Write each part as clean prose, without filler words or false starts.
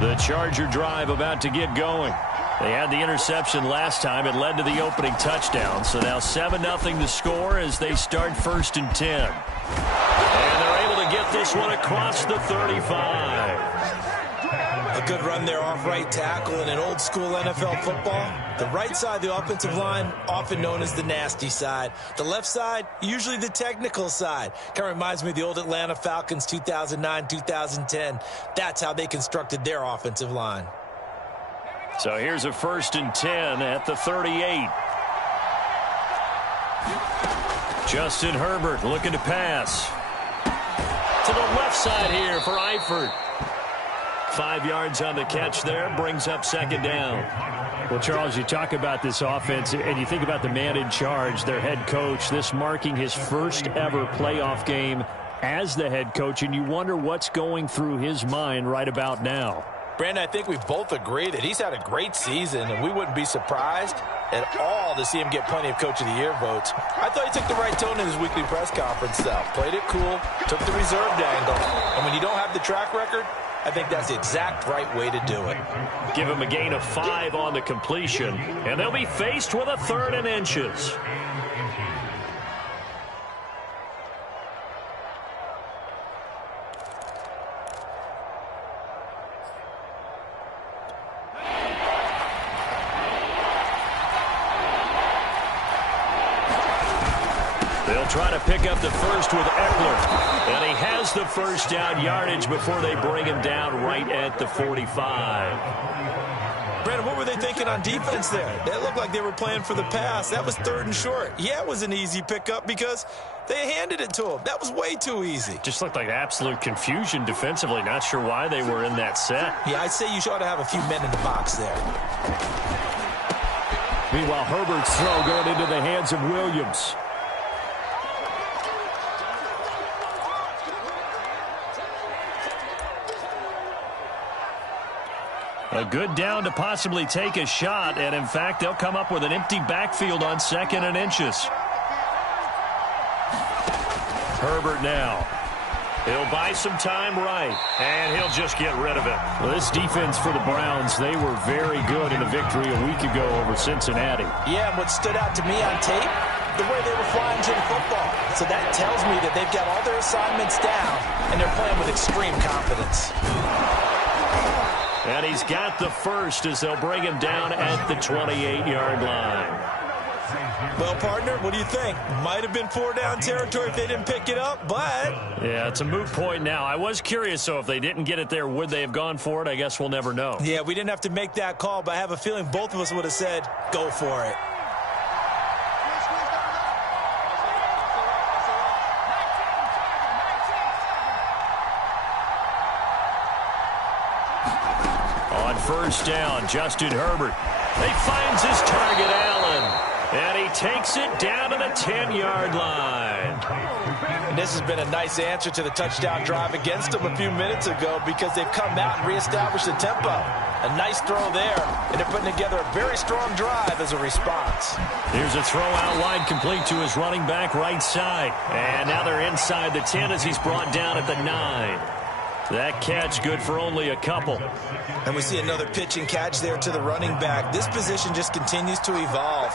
The Charger drive about to get going. They had the interception last time. It led to the opening touchdown. So now 7-0 to score as they start 1st and 10. And they're able to get this one across the 35. A good run there off right tackle in an old school NFL football. The right side of the offensive line, often known as the nasty side. The left side, usually the technical side. Kind of reminds me of the old Atlanta Falcons 2009-2010. That's how they constructed their offensive line. So here's a 1st and 10 at the 38. Justin Herbert looking to pass. To the left side here for Eifert. 5 yards on the catch there, brings up 2nd down. Well, Charles, you talk about this offense, and you think about the man in charge, their head coach, this marking his first ever playoff game as the head coach, and you wonder what's going through his mind right about now. Brandon, I think we both agree that he's had a great season, and we wouldn't be surprised at all to see him get plenty of Coach of the Year votes. I thought he took the right tone in his weekly press conference, though. Played it cool, took the reserved angle, and when you don't have the track record, I think that's the exact right way to do it. Give him a gain of 5 on the completion, and they'll be faced with a 3rd and inches. They'll try to pick up the first with Eckler. And he has the 1st down yardage before they bring him down right at the 45. Brandon, what were they thinking on defense there? That looked like they were playing for the pass. That was 3rd and short. Yeah, it was an easy pickup because they handed it to him. That was way too easy. Just looked like absolute confusion defensively. Not sure why they were in that set. Yeah, I'd say you ought to have a few men in the box there. Meanwhile, Herbert's throw going into the hands of Williams. A good down to possibly take a shot, and in fact, they'll come up with an empty backfield on 2nd and inches. Herbert now. He'll buy some time right, and he'll just get rid of it. Well, this defense for the Browns, they were very good in a victory a week ago over Cincinnati. Yeah, and what stood out to me on tape, the way they were flying to the football. So that tells me that they've got all their assignments down, and they're playing with extreme confidence. And he's got the first as they'll bring him down at the 28-yard line. Well, partner, what do you think? Might have been 4-down territory if they didn't pick it up, but... Yeah, it's a moot point now. I was curious, so if they didn't get it there, would they have gone for it? I guess we'll never know. Yeah, we didn't have to make that call, but I have a feeling both of us would have said, go for it. On 1st down, Justin Herbert. He finds his target, Allen. And he takes it down to the 10-yard line. And this has been a nice answer to the touchdown drive against them a few minutes ago because they've come out and reestablished the tempo. A nice throw there, and they're putting together a very strong drive as a response. Here's a throw out wide complete to his running back right side. And now they're inside the 10 as he's brought down at the 9. That catch good for only a couple. And we see another pitch and catch there to the running back. This position just continues to evolve.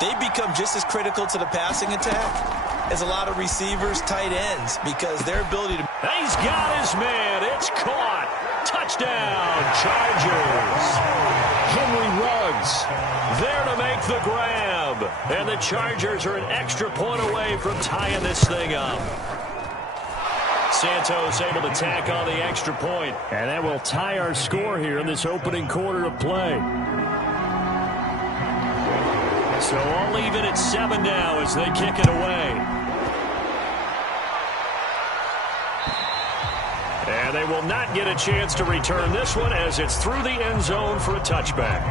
They become just as critical to the passing attack as a lot of receivers, tight ends, because their ability to... He's got his man. It's caught. Touchdown, Chargers. Henry Ruggs there to make the grab. And the Chargers are an extra point away from tying this thing up. Santos able to tack on the extra point. And that will tie our score here in this opening quarter of play. So all even at 7 now as they kick it away. And they will not get a chance to return this one as it's through the end zone for a touchback.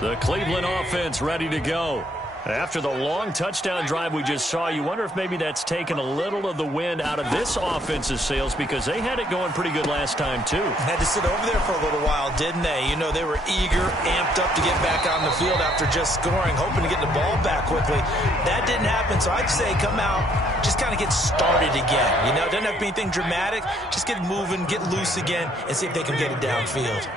The Cleveland offense ready to go. After the long touchdown drive we just saw, you wonder if maybe that's taken a little of the wind out of this offense's sails because they had it going pretty good last time, too. Had to sit over there for a little while, didn't they? You know, they were eager, amped up to get back on the field after just scoring, hoping to get the ball back quickly. That didn't happen, so I'd say come out, just kind of get started again. You know, doesn't have to be anything dramatic. Just get moving, get loose again, and see if they can get it downfield.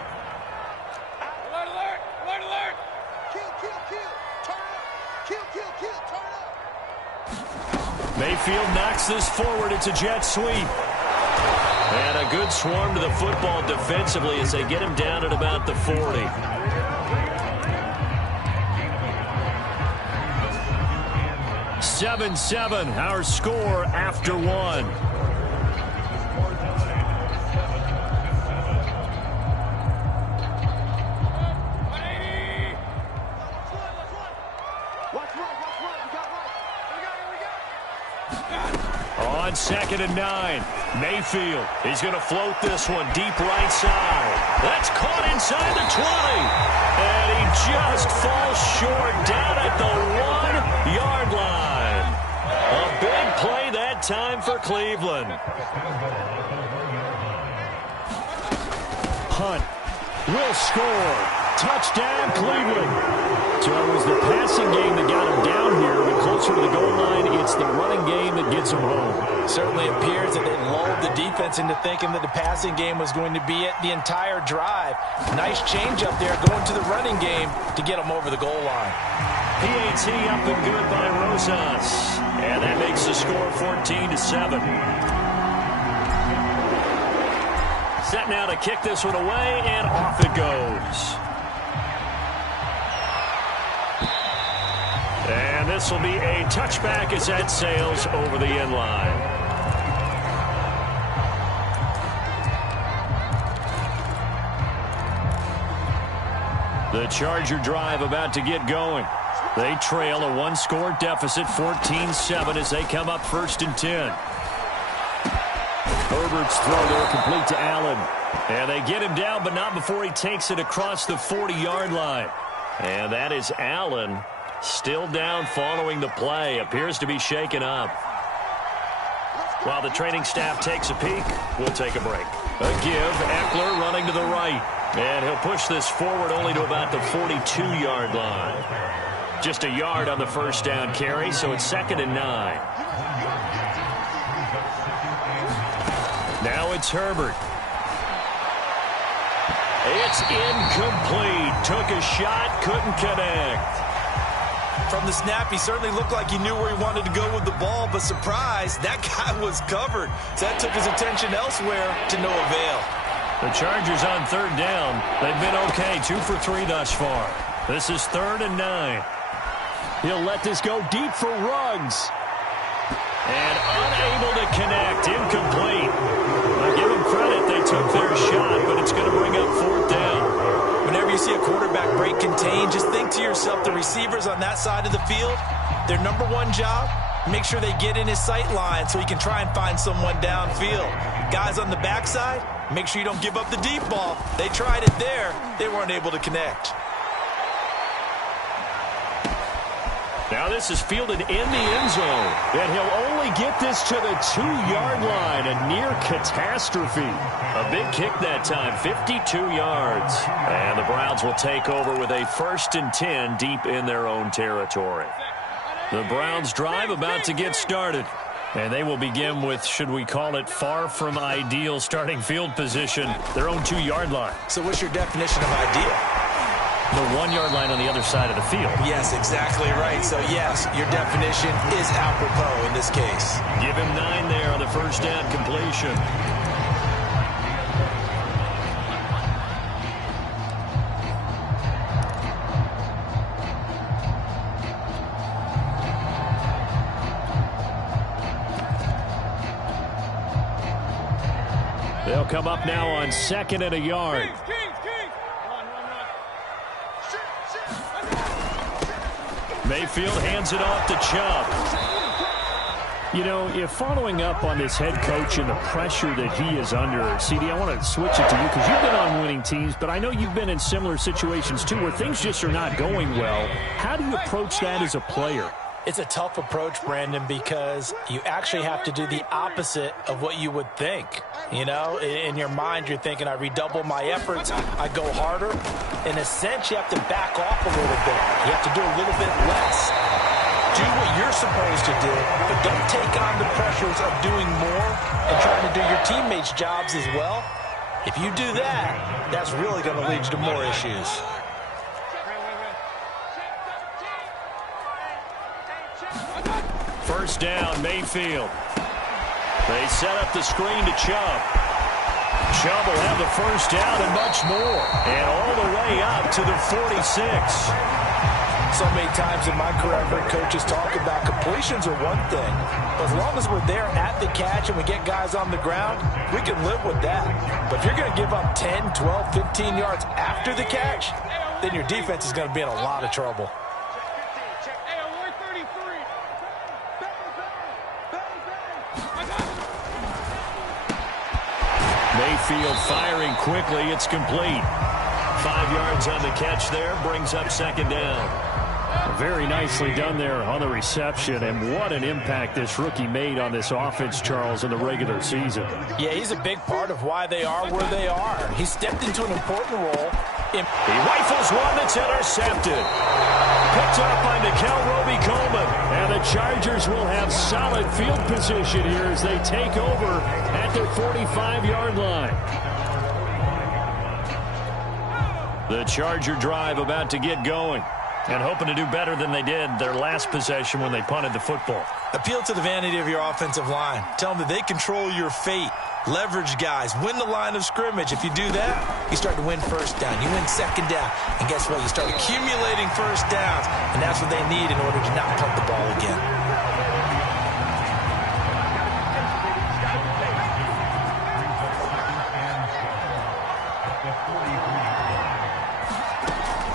Mayfield knocks this forward. It's a jet sweep. And a good swarm to the football defensively as they get him down at about the 40. (7-7), our score after one. On 2nd and 9, Mayfield. He's going to float this one deep right side. That's caught inside the 20. And he just falls short down at the 1-yard line. A big play that time for Cleveland. Hunt will score. Touchdown, Cleveland. So it was the passing game that got him down here, but closer to the goal line, it's the running game that gets him home. It certainly appears that they lulled the defense into thinking that the passing game was going to be it the entire drive. Nice change up there going to the running game to get them over the goal line. PAT up and good by Rosas. And that makes the score 14-7. Set now to kick this one away, and off it goes. And this will be a touchback as that sails over the end line. The Charger drive about to get going. They trail a one-score deficit, 14-7, as they come up 1st and 10. Herbert's throw there complete to Allen. And they get him down, but not before he takes it across the 40-yard line. And that is Allen. Still down following the play. Appears to be shaken up. While the training staff takes a peek, we'll take a break. A give. Eckler running to the right. And he'll push this forward only to about the 42-yard line. Just a yard on the first down carry, so it's 2nd and 9. Now it's Herbert. It's incomplete. Took a shot, couldn't connect. From the snap, he certainly looked like he knew where he wanted to go with the ball, but surprise, that guy was covered. So that took his attention elsewhere to no avail. The Chargers on 3rd down. They've been okay, 2 for 3 thus far. This is 3rd and 9. He'll let this go deep for Ruggs. And unable to connect, incomplete. I give them credit, they took their shot, but it's going to bring up 4th down. Whenever you see a quarterback break contain, just think to yourself, the receivers on that side of the field, their number one job, make sure they get in his sight line so he can try and find someone downfield. Guys on the backside, make sure you don't give up the deep ball. They tried it there. They weren't able to connect. Now this is fielded in the end zone. And he'll only get this to the 2-yard line. A near catastrophe. A big kick that time, 52 yards. And the Browns will take over with a 1st and 10 deep in their own territory. The Browns drive about to get started. And they will begin with, should we call it, far from ideal starting field position, their own 2-yard line. So what's your definition of ideal? The 1-yard line on the other side of the field. Yes, exactly right. So, yes, your definition is apropos in this case. Give him 9 there on the first down completion. They'll come up now on 2nd and a yard. Mayfield hands it off to Chubb. You know, if following up on this head coach and the pressure that he is under, CD, I want to switch it to you because you've been on winning teams, but I know you've been in similar situations too where things just are not going well. How do you approach that as a player? It's a tough approach, Brandon, because you actually have to do the opposite of what you would think. You know, in your mind, you're thinking, I redouble my efforts, I go harder. In a sense, you have to back off a little bit. You have to do a little bit less. Do what you're supposed to do, but don't take on the pressures of doing more and trying to do your teammates' jobs as well. If you do that, that's really going to lead you to more issues. First down, Mayfield. They set up the screen to Chubb. Chubb will have the first down and much more. And all the way up to the 46. So many times in my career, I've heard coaches talk about completions are one thing. But as long as we're there at the catch and we get guys on the ground, we can live with that. But if you're going to give up 10, 12, 15 yards after the catch, then your defense is going to be in a lot of trouble. Mayfield firing quickly. It's complete. 5 yards on the catch there. Brings up second down. Very nicely done there on the reception, and what an impact this rookie made on this offense, Charles, in the regular season. Yeah, he's a big part of why they are where they are. He stepped into an important role. He rifles one that's intercepted. Picked up by Nickel Roby-Coleman. And the Chargers will have solid field position here as they take over at their 45-yard line. The Charger drive about to get going. And hoping to do better than they did their last possession when they punted the football. Appeal to the vanity of your offensive line. Tell them that they control your fate. Leverage guys. Win the line of scrimmage. If you do that, you start to win first down. You win second down. And guess what? You start accumulating first downs. And that's what they need in order to not punt the ball again.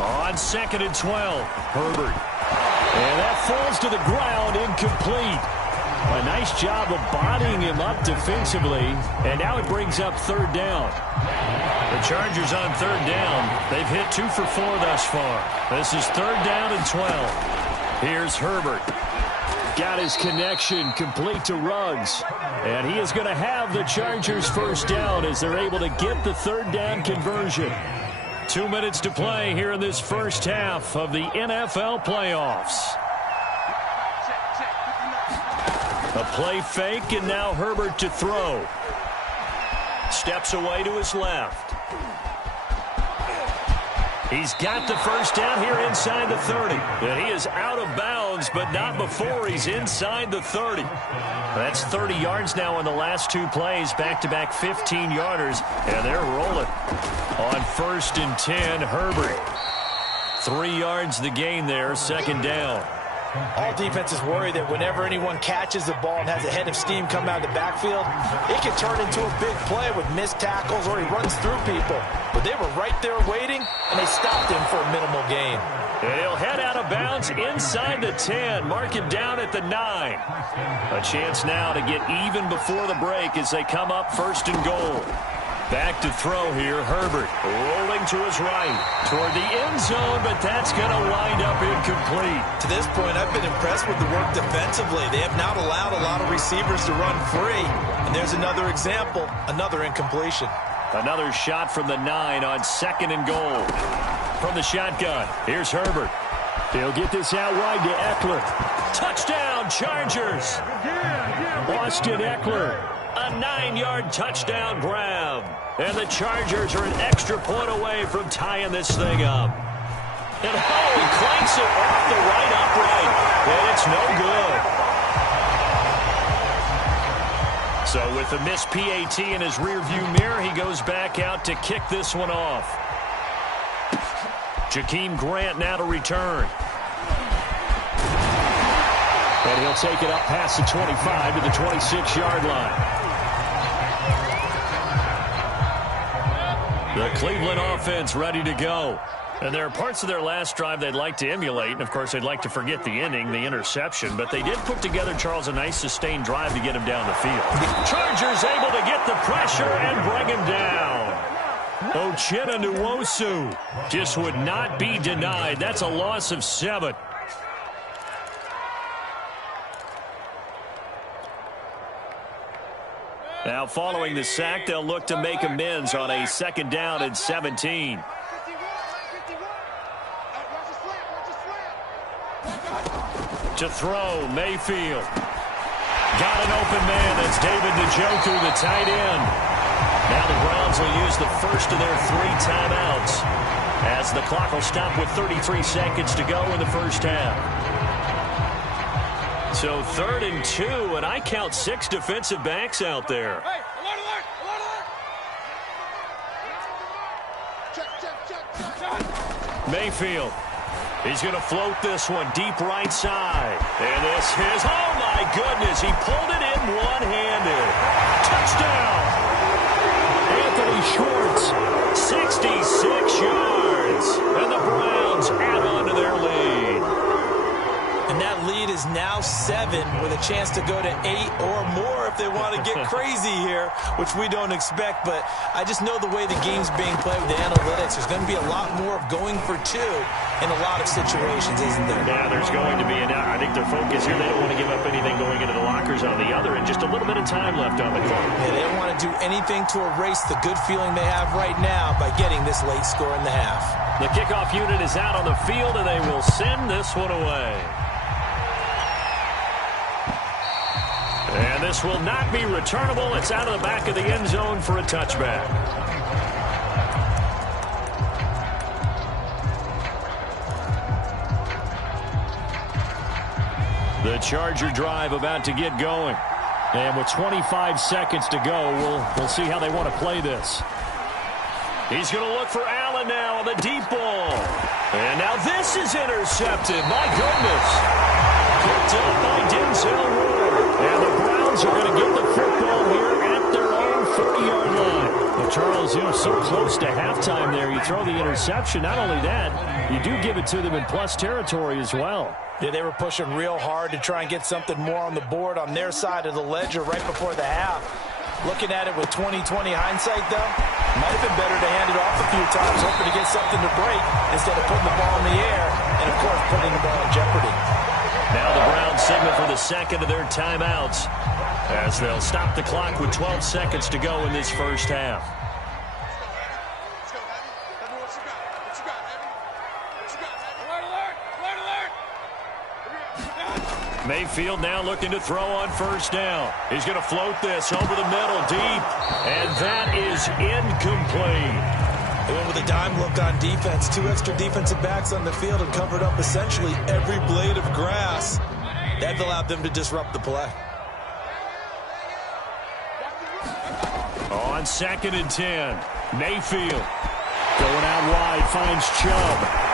On 2nd and 12, Herbert. And that falls to the ground, incomplete. A nice job of bodying him up defensively, and now it brings up third down. The Chargers on third down. They've hit 2 for 4 thus far. This is third down and 12. Here's Herbert. Got his connection complete to Ruggs. And he is going to have the Chargers first down as they're able to get the third down conversion. 2 minutes to play here in this first half of the NFL playoffs. A play fake, and now Herbert to throw. Steps away to his left. He's got the first down here inside the 30. And he is out of bounds, but not before he's inside the 30. That's 30 yards now in the last 2 plays, back-to-back 15-yarders, and they're rolling. On 1st and 10, Herbert. 3 yards the gain there, second down. All defenses worry that whenever anyone catches the ball and has a head of steam come out of the backfield, it can turn into a big play with missed tackles or he runs through people. But they were right there waiting, and they stopped him for a minimal gain. And he'll head out of bounds inside the 10, mark him down at the 9. A chance now to get even before the break as they come up 1st and goal. Back to throw here, Herbert rolling to his right toward the end zone, but that's going to wind up incomplete. To this point, I've been impressed with the work defensively. They have not allowed a lot of receivers to run free. And there's another example, another incompletion. Another shot from the 9 on 2nd and goal. From the shotgun, here's Herbert. He'll get this out wide to Eckler. Touchdown, Chargers! Austin Eckler, a 9-yard touchdown grab. And the Chargers are an extra point away from tying this thing up. And he clanks it off the right upright. And it's no good. So with the missed PAT in his rearview mirror, he goes back out to kick this one off. Jakeem Grant now to return. And he'll take it up past the 25 to the 26-yard line. The Cleveland offense ready to go. And there are parts of their last drive they'd like to emulate, and, of course, they'd like to forget the inning, the interception. But they did put together, Charles, a nice sustained drive to get him down the field. Chargers able to get the pressure and bring him down. Uchenna Nwosu just would not be denied. That's a loss of 7. Now, following the sack, they'll look to make amends on a 2nd down and 17. To throw, Mayfield. Got an open man. That's David Njoku, the tight end. Now the Browns will use the first of their 3 timeouts as the clock will stop with 33 seconds to go in the first half. So 3rd and 2, and I count 6 defensive backs out there. Hey, alert, alert, alert! Check. Mayfield. He's going to float this one deep right side. And this is, oh my goodness, he pulled it in one-handed. Touchdown! Anthony Schwartz, 66 yards. And the Browns add on to their lead. And that lead is now 7 with a chance to go to 8 or more if they want to get crazy here, which we don't expect. But I just know the way the game's being played with the analytics, there's going to be a lot more of going for 2 in a lot of situations, isn't there? Yeah, there's going to be. And I think their focus here, they don't want to give up anything going into the lockers on the other, and just a little bit of time left on the clock. Yeah, they don't want to do anything to erase the good feeling they have right now by getting this late score in the half. The kickoff unit is out on the field, and they will send this one away. And this will not be returnable. It's out of the back of the end zone for a touchback. The Charger drive about to get going. And with 25 seconds to go, we'll see how they want to play this. He's going to look for Allen now on the deep ball. And now this is intercepted. My goodness. Picked up by Denzel Ward. And the Browns are going to get the football here at their own 40-yard line. Well, Charles, so close to halftime there. You throw the interception. Not only that, you do give it to them in plus territory as well. Yeah, they were pushing real hard to try and get something more on the board on their side of the ledger right before the half. Looking at it with 20/20 hindsight, though, might have been better to hand it off a few times, hoping to get something to break instead of putting the ball in the air and, of course, putting the ball in jeopardy. Now the Browns signal for the second of their timeouts as they'll stop the clock with 12 seconds to go in this first half. Mayfield now looking to throw on first down. He's going to float this over the middle deep, and that is incomplete. They went with a dime look on defense. 2 extra defensive backs on the field and covered up essentially every blade of grass. That allowed them to disrupt the play. On 2nd and 10, Mayfield going out wide, finds Chubb.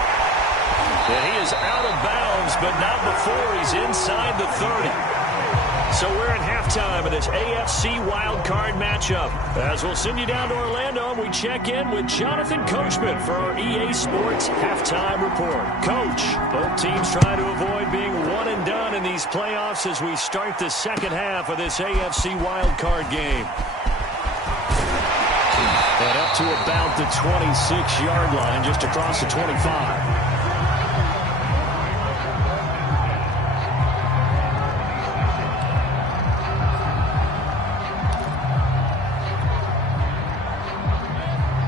And he is out of bounds, but not before he's inside the 30. So we're in halftime of this AFC wildcard matchup. As we'll send you down to Orlando, and we check in with Jonathan Coachman for our EA Sports Halftime Report. Coach, both teams trying to avoid being one and done in these playoffs as we start the second half of this AFC wildcard game. And up to about the 26-yard line, just across the 25.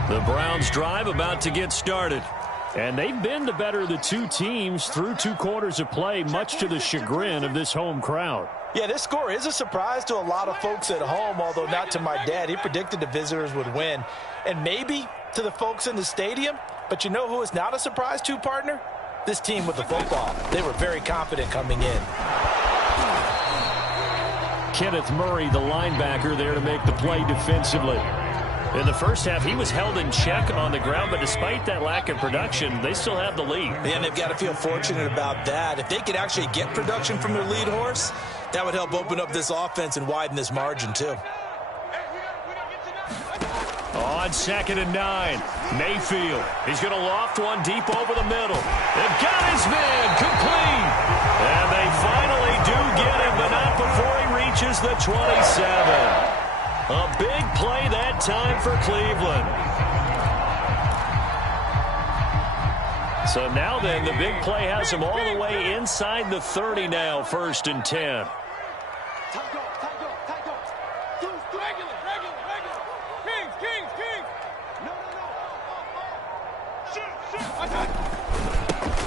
The Browns drive about to get started. And they've been the better of the 2 teams through 2 quarters of play, much to the chagrin of this home crowd. Yeah, this score is a surprise to a lot of folks at home, although not to my dad. He predicted the visitors would win. And maybe to the folks in the stadium. But you know who is not a surprise to, partner? This team with the football. They were very confident coming in. Kenneth Murray, the linebacker, there to make the play defensively. In the first half, he was held in check on the ground, but despite that lack of production, they still have the lead. And they've got to feel fortunate about that. If they could actually get production from their lead horse, that would help open up this offense and widen this margin, too. On 2nd and 9, Mayfield. He's going to loft one deep over the middle. They've got his man complete. And they finally do get him, but not before he reaches the 27. A big play that time for Cleveland. So now then, the big play has him all the way inside the 30 now, 1st and 10.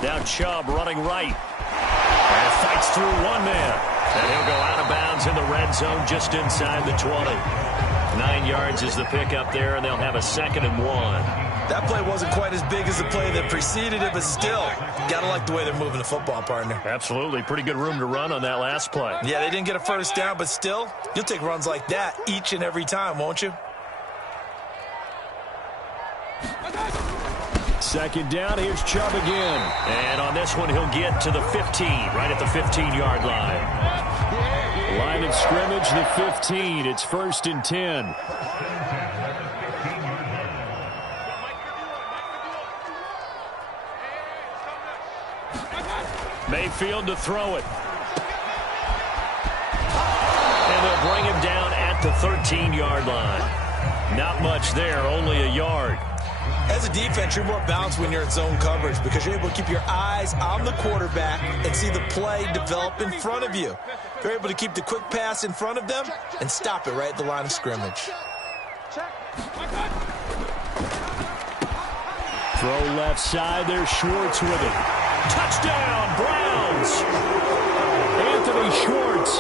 Now Chubb running right. And fights through one man. And he'll go out of bounds in the red zone just inside the 20. 9 yards is the pickup there, and they'll have a 2nd and 1. That play wasn't quite as big as the play that preceded it, but still, gotta like the way they're moving the football, partner. Absolutely. Pretty good room to run on that last play. Yeah, they didn't get a first down, but still, you'll take runs like that each and every time, won't you? 2nd down, here's Chubb again. And on this one, he'll get to the 15, right at the 15-yard line. Line of scrimmage, the 15. It's 1st and 10. Mayfield to throw it. And they'll bring him down at the 13-yard line. Not much there, only a yard. As a defense, you're more balanced when you're in zone coverage because you're able to keep your eyes on the quarterback and see the play develop in front of you. You're able to keep the quick pass in front of them and stop it right at the line of scrimmage. Throw left side, there's Schwartz with it. Touchdown, Browns! Anthony Schwartz,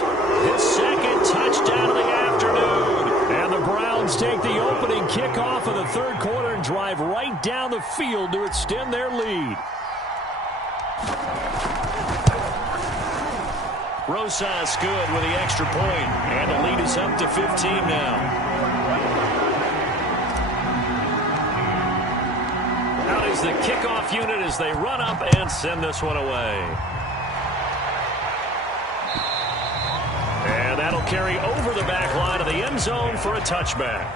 his 2nd touchdown of the afternoon. And the Browns take the opening kickoff of the 3rd quarter and drive right down the field to extend their lead. Rosas good with the extra point, and the lead is up to 15 now. Out is the kickoff unit as they run up and send this one away. And that'll carry over the back line of the end zone for a touchback.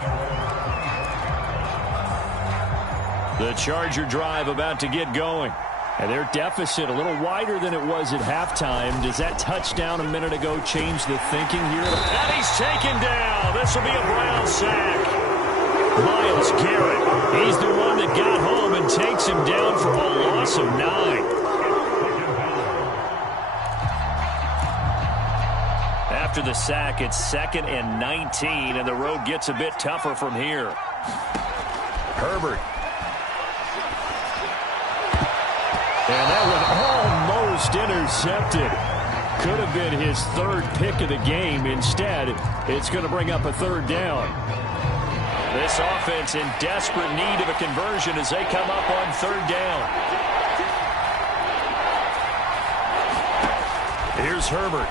The Charger drive about to get going. And their deficit a little wider than it was at halftime. Does that touchdown a minute ago change the thinking here? And he's taken down. This will be a Brown sack. Myles Garrett, he's the one that got home and takes him down for a loss of 9. After the sack, it's 2nd and 19, and the road gets a bit tougher from here. Herbert. And that one almost intercepted. Could have been his 3rd pick of the game. Instead, it's going to bring up a 3rd down. This offense in desperate need of a conversion as they come up on 3rd down. Here's Herbert.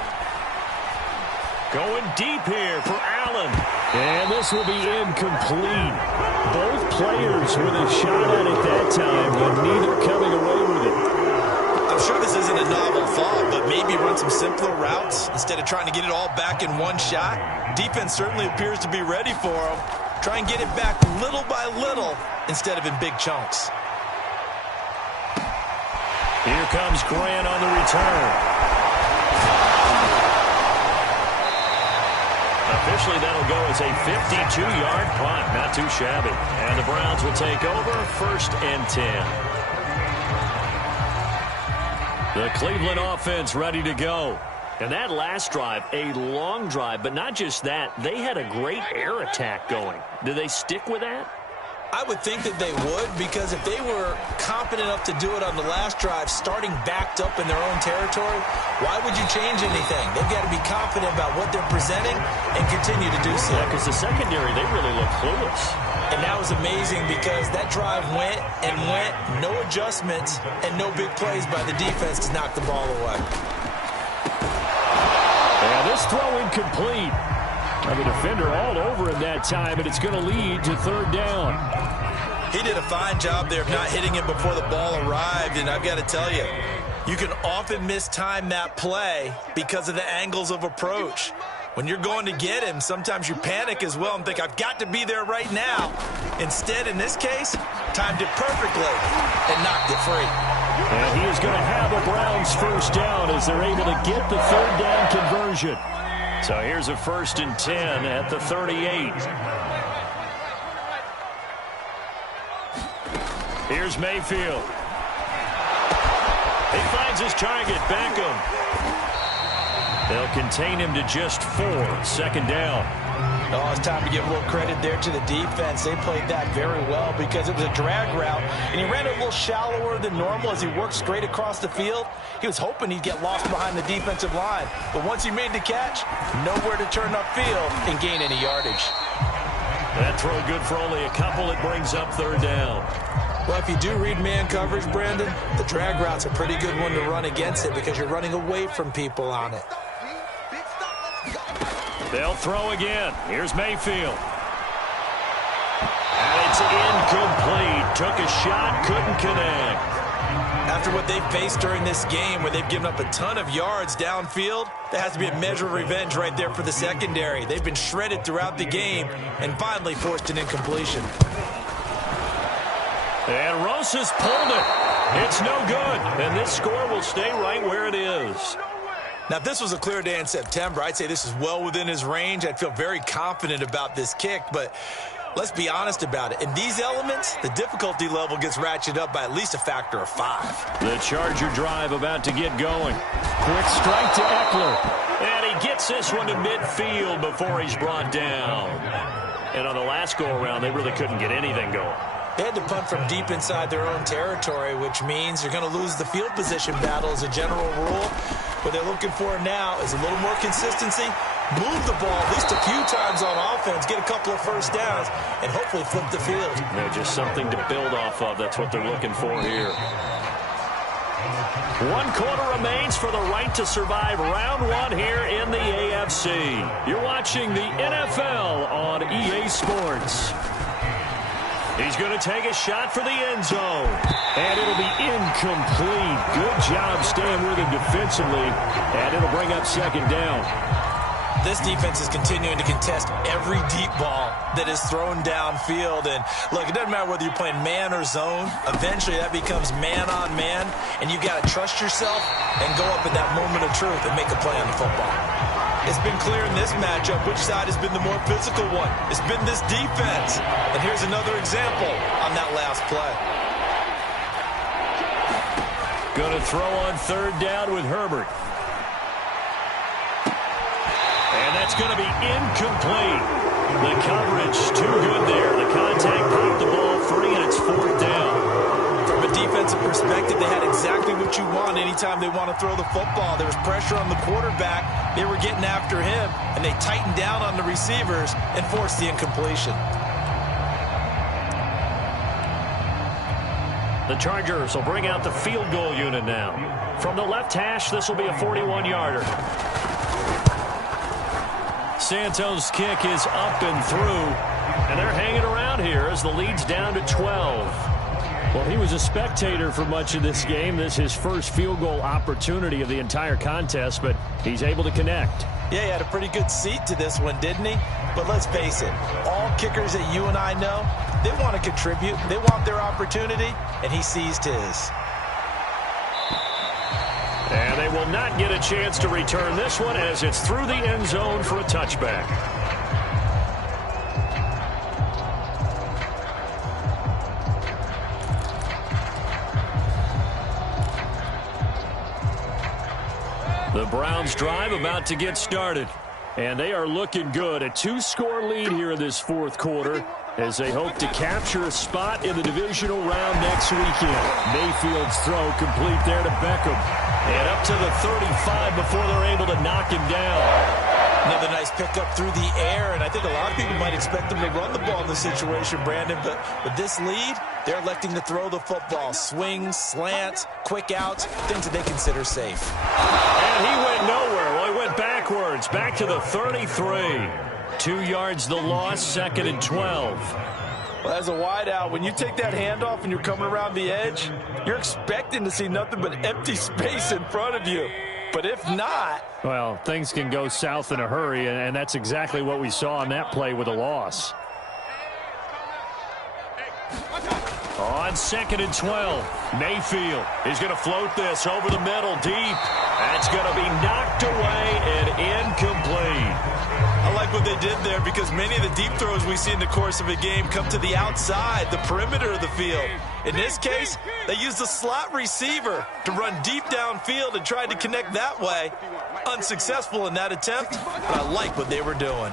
Going deep here for Allen. And this will be incomplete. Both players with a shot at it that time, but neither coming away with it. I'm sure this isn't a novel thought, but maybe run some simpler routes instead of trying to get it all back in one shot. Defense certainly appears to be ready for them. Try and get it back little by little instead of in big chunks. Here comes Grant on the return. Officially, that'll go as a 52-yard punt. Not too shabby. And the Browns will take over 1st and 10. The Cleveland offense ready to go. And that last drive, a long drive, but not just that. They had a great air attack going. Do they stick with that? I would think that they would, because if they were confident enough to do it on the last drive, starting backed up in their own territory, why would you change anything? They've got to be confident about what they're presenting and continue to do so. Yeah, because the secondary, they really look clueless. And that was amazing because that drive went and went, no adjustments, and no big plays by the defense to knock the ball away. And this throw incomplete. The defender all over him that time, and it's going to lead to 3rd down. He did a fine job there of not hitting him before the ball arrived, and I've got to tell you, you can often mistime that play because of the angles of approach. When you're going to get him, sometimes you panic as well and think, I've got to be there right now. Instead, in this case, timed it perfectly and knocked it free. And he is going to have a Browns first down as they're able to get the third down conversion. So here's a 1st and 10 at the 38. Here's Mayfield. He finds his target, Beckham. They'll contain him to just 4. 2nd down. Oh, it's time to give a little credit there to the defense. They played that very well because it was a drag route, and he ran it a little shallower than normal as he worked straight across the field. He was hoping he'd get lost behind the defensive line, but once he made the catch, nowhere to turn upfield and gain any yardage. That throw good for only a couple. It brings up 3rd down. Well, if you do read man coverage, Brandon, the drag route's a pretty good one to run against it because you're running away from people on it. They'll throw again. Here's Mayfield. And it's incomplete. Took a shot, couldn't connect. After what they've faced during this game where they've given up a ton of yards downfield, there has to be a measure of revenge right there for the secondary. They've been shredded throughout the game and finally forced an incompletion. And Rosas pulled it. It's no good. And this score will stay right where it is. Now, if this was a clear day in September, I'd say this is well within his range. I'd feel very confident about this kick, but let's be honest about it. In these elements, the difficulty level gets ratcheted up by at least a factor of 5. The Charger drive about to get going. Quick strike to Eckler. And he gets this one to midfield before he's brought down. And on the last go-around, they really couldn't get anything going. They had to punt from deep inside their own territory, which means you're going to lose the field position battle as a general rule. What they're looking for now is a little more consistency, move the ball at least a few times on offense, get a couple of first downs, and hopefully flip the field. Yeah, just something to build off of. That's what they're looking for here. 1 quarter remains for the right to survive round 1 here in the AFC. You're watching the NFL on EA Sports. He's going to take a shot for the end zone. And it'll be incomplete. Good job staying with him defensively. And it'll bring up 2nd down. This defense is continuing to contest every deep ball that is thrown downfield. And look, it doesn't matter whether you're playing man or zone. Eventually that becomes man on man. And you've got to trust yourself and go up at that moment of truth and make a play on the football. It's been clear in this matchup which side has been the more physical one. It's been this defense. And here's another example on that last play. Going to throw on 3rd down with Herbert. And that's going to be incomplete. The coverage too good there. The contact popped the ball free, and it's 4th down. From a defensive perspective, they had exactly what you want anytime they want to throw the football. There was pressure on the quarterback. They were getting after him, and they tightened down on the receivers and forced the incompletion. The Chargers will bring out the field goal unit now. From the left hash, this will be a 41-yarder. Santos' kick is up and through, and they're hanging around here as the lead's down to 12. Well, he was a spectator for much of this game. This is his first field goal opportunity of the entire contest, but he's able to connect. Yeah, he had a pretty good seat to this one, didn't he? But let's face it, all kickers that you and I know, they want to contribute. They want their opportunity, and he seized his. And they will not get a chance to return this one as it's through the end zone for a touchback. The Browns drive about to get started. And they are looking good. A 2-score lead here in this 4th quarter as they hope to capture a spot in the divisional round next weekend. Mayfield's throw complete there to Beckham. And up to the 35 before they're able to knock him down. Another nice pickup through the air, and I think a lot of people might expect them to run the ball in this situation, Brandon, but with this lead, they're electing to throw the football. Swings, slants, quick outs, things that they consider safe. And he went nowhere. Well, he went backwards, back to the 33. 2 yards the loss, 2nd and 12. Well, as a wideout, when you take that handoff and you're coming around the edge, you're expecting to see nothing but empty space in front of you. But if not... Well, things can go south in a hurry, and that's exactly what we saw on that play with a loss. On 2nd and 12, Mayfield is going to float this over the middle deep. That's going to be knocked away and incomplete. I like what they did there because many of the deep throws we see in the course of a game come to the outside, the perimeter of the field. In this case, they used the slot receiver to run deep downfield and tried to connect that way. Unsuccessful in that attempt, but I like what they were doing.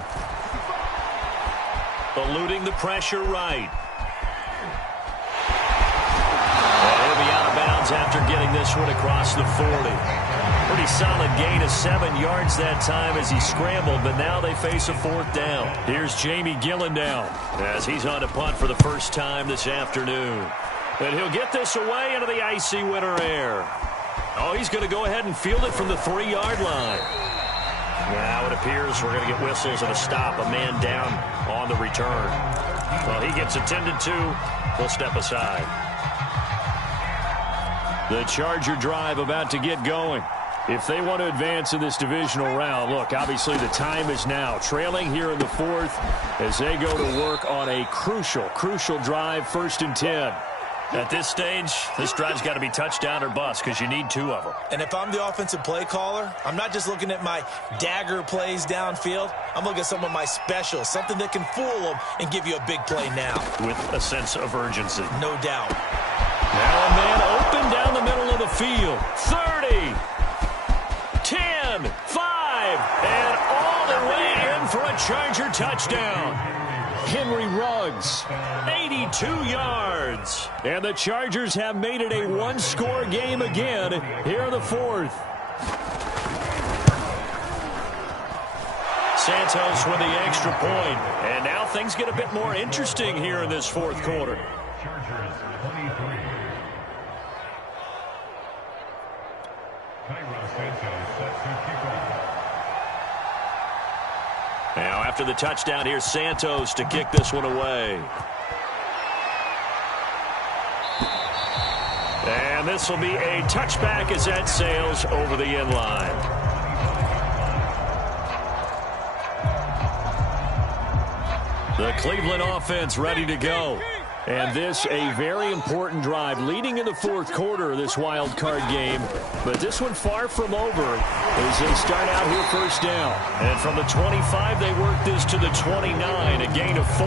Eluding the pressure right. And he'll be out of bounds after getting this one across the 40. Pretty solid gain of 7 yards that time as he scrambled, but now they face a 4th down. Here's Jamie Gillen now as he's on to punt for the first time this afternoon. And he'll get this away into the icy winter air. Oh, he's going to go ahead and field it from the 3-yard line. Now it appears we're going to get whistles and a stop, a man down on the return. Well, he gets attended to. He'll step aside. The Charger drive about to get going. If they want to advance in this divisional round, look, obviously the time is now. Trailing here in the 4th as they go to work on a crucial drive, 1st and 10. At this stage, this drive's got to be touchdown or bust because you need 2 of them. And if I'm the offensive play caller, I'm not just looking at my dagger plays downfield. I'm looking at some of my specials, something that can fool them and give you a big play now. With a sense of urgency. No doubt. Now a man open down the middle of the field. 30. 10, 5, and all the way in for a Charger touchdown. Henry Ruggs, 82 yards. And the Chargers have made it a 1-score game again here in the 4th. Santos with the extra point. And now things get a bit more interesting here in this 4th quarter. Now after the touchdown, here's Santos to kick this one away. And this will be a touchback as that sails over the end line. The Cleveland offense ready to go. And this a very important drive leading in the 4th quarter of this wild card game. But this one far from over as they start out here 1st down. And from the 25, they work this to the 29, a gain of 4.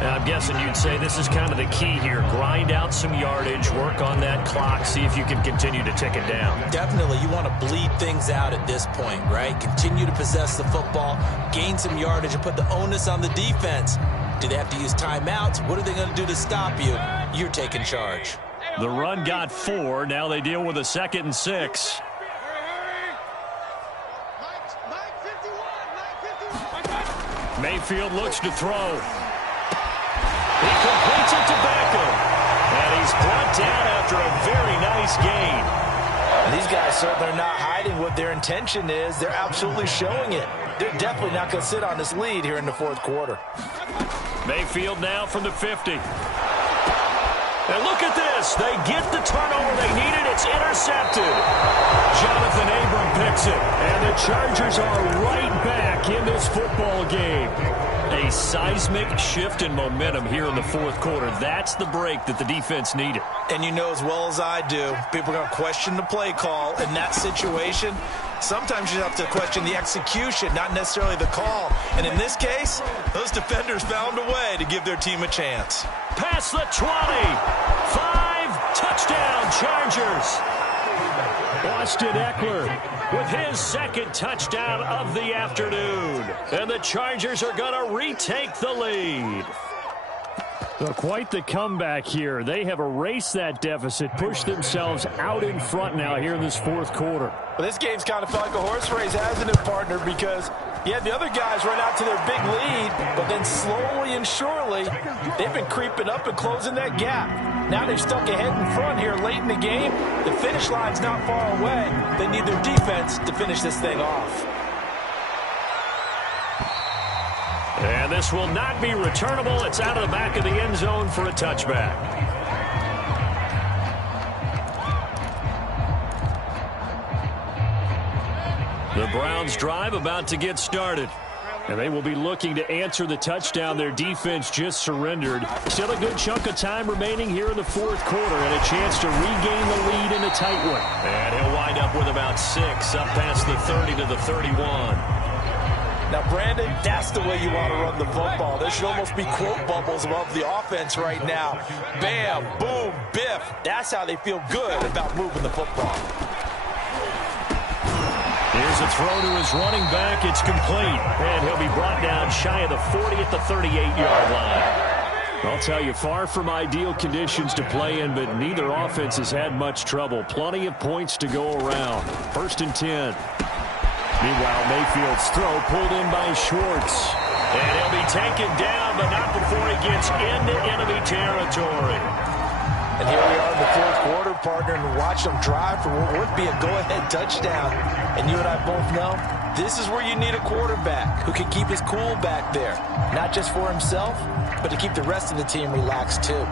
And I'm guessing you'd say this is kind of the key here. Grind out some yardage, work on that clock, see if you can continue to tick it down. Definitely. You want to bleed things out at this point, right? Continue to possess the football, gain some yardage, and put the onus on the defense. Do they have to use timeouts? What are they going to do to stop you? You're taking charge. The run got 4. Now they deal with a 2nd and 6. Mayfield looks to throw. He completes it to Beckham. And he's brought down after a very nice gain. And these guys certainly are not hiding what their intention is. They're absolutely showing it. They're definitely not going to sit on this lead here in the 4th quarter. Mayfield now from the 50. And look at this. They get the turnover they needed. It's intercepted. Jonathan Abram picks it. And the Chargers are right back in this football game. A seismic shift in momentum here in the 4th quarter. That's the break that the defense needed. And you know as well as I do, people are going to question the play call in that situation. Sometimes you have to question the execution, not necessarily the call. And in this case, those defenders found a way to give their team a chance. Past the 20. 5, touchdown Chargers. Austin Eckler with his 2nd touchdown of the afternoon. And the Chargers are going to retake the lead. So quite the comeback here. They have erased that deficit, pushed themselves out in front now here in this 4th quarter. Well, this game's kind of felt like a horse race, hasn't it, partner? Because you had the other guys run out to their big lead, but then slowly and surely, they've been creeping up and closing that gap. Now they're stuck ahead in front here late in the game. The finish line's not far away. They need their defense to finish this thing off. And this will not be returnable. It's out of the back of the end zone for a touchback. The Browns drive about to get started. And they will be looking to answer the touchdown their defense just surrendered. Still a good chunk of time remaining here in the fourth quarter and a chance to regain the lead in a tight one. And he'll wind up with about 6 up past the 30 to the 31. Now, Brandon, that's the way you want to run the football. There should almost be quote bubbles above the offense right now. Bam, boom, biff. That's how they feel good about moving the football. Here's a throw to his running back. It's complete. And he'll be brought down shy of the 40 at the 38-yard line. I'll tell you, far from ideal conditions to play in, but neither offense has had much trouble. Plenty of points to go around. 1st and 10. Meanwhile, Mayfield's throw pulled in by Schwartz. And he'll be taken down, but not before he gets into enemy territory. And here we are in the fourth quarter, partner, and watch them drive for what would be a go-ahead touchdown. And you and I both know this is where you need a quarterback who can keep his cool back there. Not just for himself, but to keep the rest of the team relaxed too.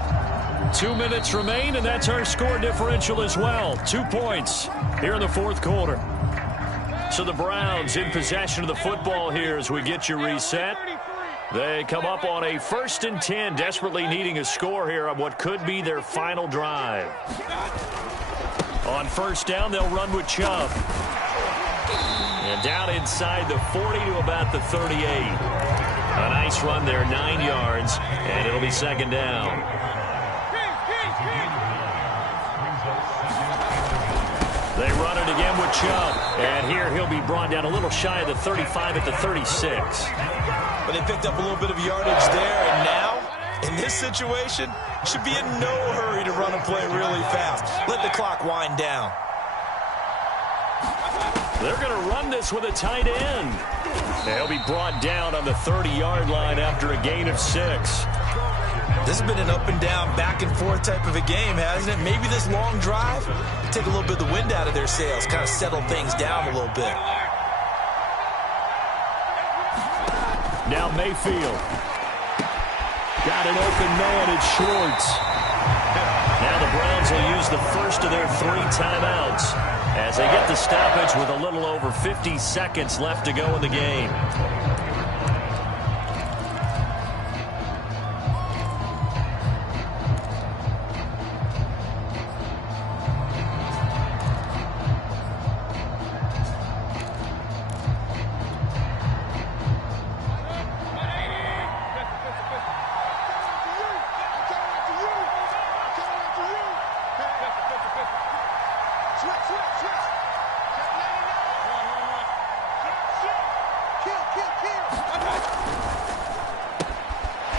2 minutes remain, and that's our score differential as well. 2 points here in the fourth quarter. So the Browns in possession of the football here as we get you reset. They come up on a 1st and 10, desperately needing a score here on what could be their final drive. On 1st down, they'll run with Chubb. And down inside the 40 to about the 38. A nice run there, 9 yards, and it'll be 2nd down. They run it again with Chubb. And here he'll be brought down a little shy of the 35 at the 36. But they picked up a little bit of yardage there, and now, in this situation, should be in no hurry to run a play really fast. Let the clock wind down. They're going to run this with a tight end. They'll be brought down on the 30-yard line after a gain of 6. This has been an up-and-down, back-and-forth type of a game, hasn't it? Maybe this long drive take a little bit of the wind out of their sails, kind of settle things down a little bit. Now Mayfield. Got an open man, it's Schwartz. Now the Browns will use the first of their 3 timeouts as they get the stoppage with a little over 50 seconds left to go in the game.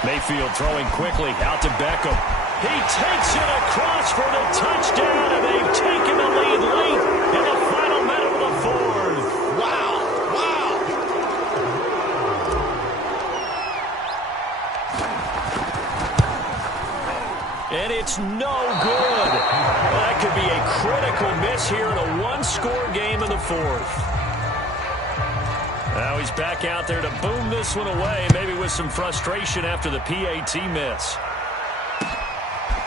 Mayfield throwing quickly out to Beckham. He takes it across for the touchdown, and they've taken the lead late in the final minute of the fourth. Wow, wow. And it's no good. Well, that could be a critical miss here in a one-score game in the fourth. Now he's back out there to boom this one away, maybe with some frustration after the PAT miss.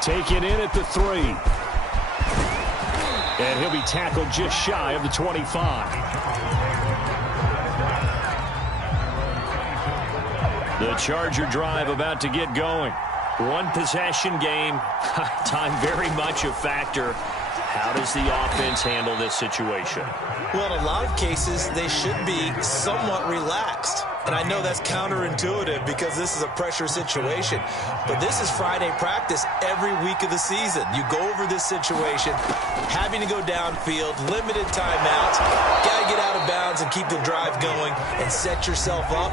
Taken in at the 3. And he'll be tackled just shy of the 25. The Charger drive about to get going. One possession game. Time very much a factor. How does the offense handle this situation? Well, in a lot of cases, they should be somewhat relaxed. And I know that's counterintuitive because this is a pressure situation. But this is Friday practice every week of the season. You go over this situation, having to go downfield, limited timeouts, got to get out of bounds and keep the drive going and set yourself up.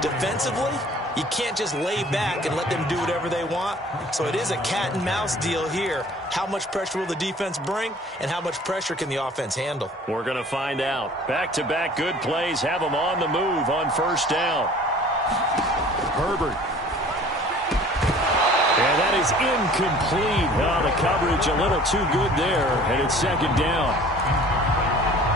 Defensively, you can't just lay back and let them do whatever they want. So it is a cat and mouse deal here. How much pressure will the defense bring, and how much pressure can the offense handle? We're going to find out. Back-to-back good plays have them on the move on 1st down. Herbert. And that is incomplete. Oh, the coverage a little too good there, and it's 2nd down.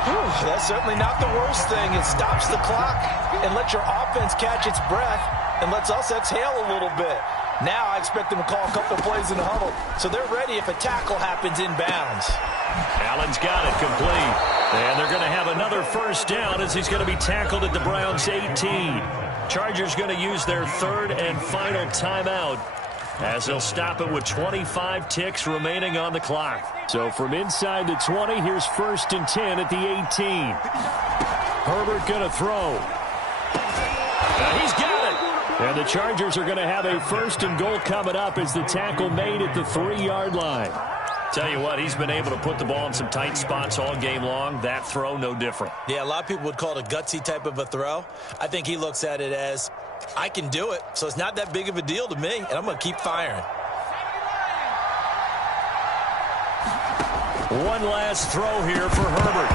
Whew, that's certainly not the worst thing. It stops the clock and lets your offense catch its breath and lets us exhale a little bit. Now I expect them to call a couple plays in the huddle, so they're ready if a tackle happens inbounds. Allen's got it complete. And they're going to have another first down as he's going to be tackled at the Browns' 18. Chargers going to use their third and final timeout as they'll stop it with 25 ticks remaining on the clock. So from inside the 20, here's first and 10 at the 18. Herbert going to throw. He's got it. And the Chargers are going to have a first and goal coming up as the tackle made at the 3-yard line. Tell you what, he's been able to put the ball in some tight spots all game long. That throw, no different. Yeah, a lot of people would call it a gutsy type of a throw. I think he looks at it as, I can do it, so it's not that big of a deal to me, and I'm going to keep firing. One last throw here for Herbert.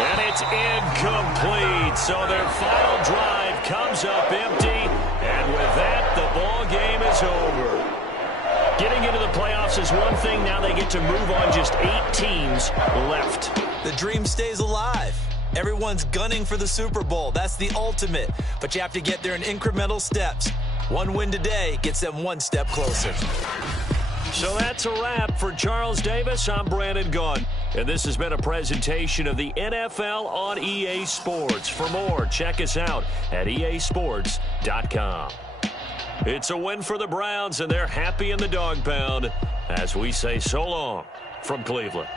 And it's incomplete. So their final drive comes up empty. And with that, the ball game is over. Getting into the playoffs is one thing. Now they get to move on. Just 8 teams left. The dream stays alive. Everyone's gunning for the Super Bowl. That's the ultimate. But you have to get there in incremental steps. One win today gets them one step closer. So that's a wrap for Charles Davis. I'm Brandon Gaughan. And this has been a presentation of the NFL on EA Sports. For more, check us out at easports.com. It's a win for the Browns, and they're happy in the dog pound as we say so long from Cleveland.